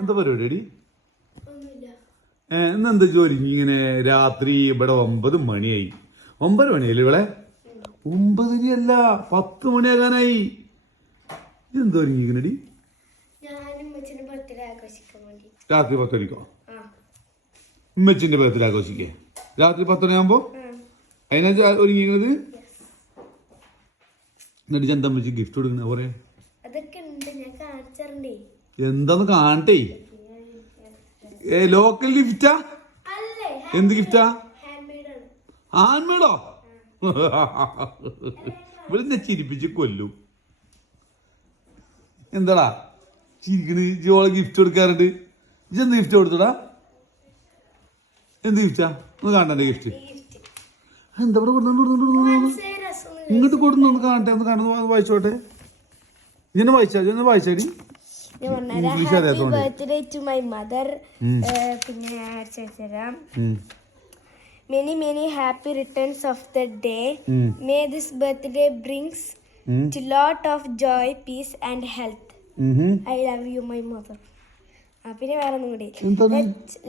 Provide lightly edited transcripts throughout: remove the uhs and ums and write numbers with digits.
എന്താ പരിപാടി? ഇന്നെന്താ ജോലി? ഇങ്ങനെ രാത്രി ഇവിടെ 9 മണിയായി. 9 മണിയല്ലേ ഇവിടെ? 9 അല്ല, 10 മണിയാകാനായി. ഇതെന്തോ ഒരുങ്ങിക്കണടി? രാത്രി 10 മണിക്കോ? ഉമ്മച്ചിന്റെ ബർത്ത്ഡേ ആഘോഷിക്കേ രാത്രി 10 മണിയാകുമ്പോ? അതിനാ ഒരുങ്ങിക്കണത്? എന്നിട്ട് ചന്തമ്മച്ചി ഗിഫ്റ്റ് കൊടുക്കണ പറയാ എന്താന്ന് കാണട്ടെ. ലോക്കൽ ഗിഫ്റ്റാ? എന്ത് ഗിഫ്റ്റാ? ഹാൻഡ്മെയ്ഡോ? ഇവിടെ ചിരിപ്പിച്ച് കൊല്ലും. എന്താടാ ചിരിക്കണ്? ജോളെ ഗിഫ്റ്റ് കൊടുക്കാറുണ്ട്. ഇജെന്ത് ഗിഫ്റ്റ് കൊടുത്തടാ? എന്ത് ഗിഫ്റ്റാ? ഒന്ന് കാണട്ടെ ഗിഫ്റ്റ്. എന്താ ഇവിടെ ഇങ്ങോട്ട് കൊടുന്നു? ഒന്ന് കാണട്ടെ, ഒന്ന് കാണുന്നു. വായിച്ചോട്ടെ. ഇങ്ങനെ വായിച്ചാടി. Happy birthday to my mother. Many happy returns of the day. May this birthday brings to lot of joy, peace and health. I love you, my mother.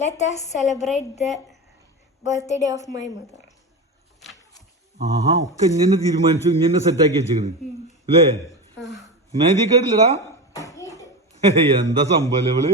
Let us celebrate the birthday of my mother. ഒക്കെ ഇങ്ങനെ തീരുമാനിച്ചു, ഇങ്ങനെ സെറ്റാക്കി വെച്ചിരിക്കുന്നു അല്ലേ? മേദിക്കേട്ടില്ലടാ? എന്താ സംഭവം ഇവള്?